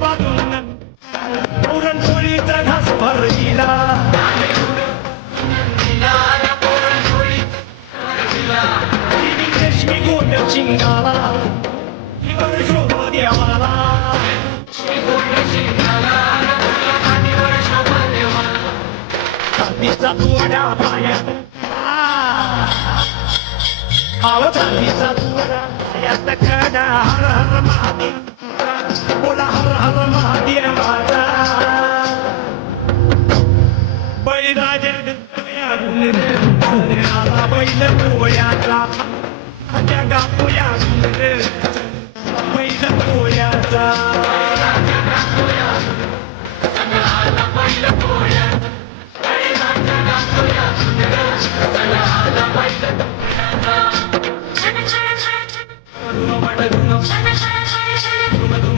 बाजून पुरणपोळीचा घास भरला रेशमी गोट चिंगाला हिवर देवाला चांदीचा तुवड्या पायात आव चांदीचा तुवडा पायात कडा हर हर महादेव बोला हर हर महादेवाचा बैराज आला बैल पोयाचा जगा पोया बैल पोयाचा chana chana